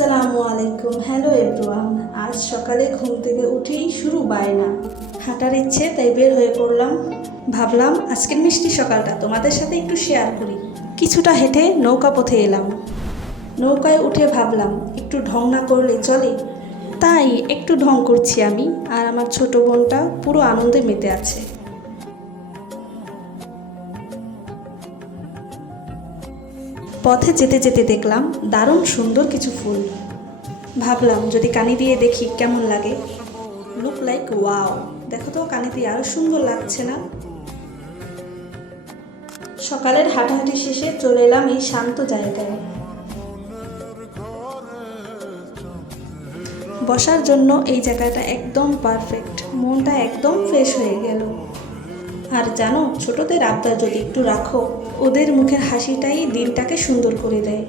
আসসালামু আলাইকুম। Hello everyone. আজ সকালে ঘুম থেকে উঠেই শুরু বায়না, হাঁটার ইচ্ছে, তাই বের হয়ে পড়লাম। ভাবলাম আজকের মিষ্টি সকালটা তোমাদের সাথে একটু শেয়ার করি। কিছুটা হেঁটে নৌকা পথে এলাম। নৌকায় উঠে ভাবলাম একটু ঢং না করলে চলে, তাই একটু ঢং করছি আমি, আর আমার ছোট বোনটা পুরো আনন্দে মেতে আছে। পথে যেতে যেতে দেখলাম দারুণ সুন্দর কিছু ফুল। ভাবলাম যদি কানে দিয়ে দেখি কেমন লাগে। লুক লাইক ওয়াও, দেখো তো কানে দিয়ে আরো সুন্দর লাগছে না? সকালের হাঁটাহাঁটি শেষে চলে এলাম এই শান্ত জায়গায় বসার জন্য। এই জায়গাটা একদম পারফেক্ট, মনটা একদম ফ্রেশ হয়ে গেল। আর জানো, ছোটদের আবদার যদি একটু রাখো, ওদের মুখের হাসিটাই দিনটাকে সুন্দর করে দেয়।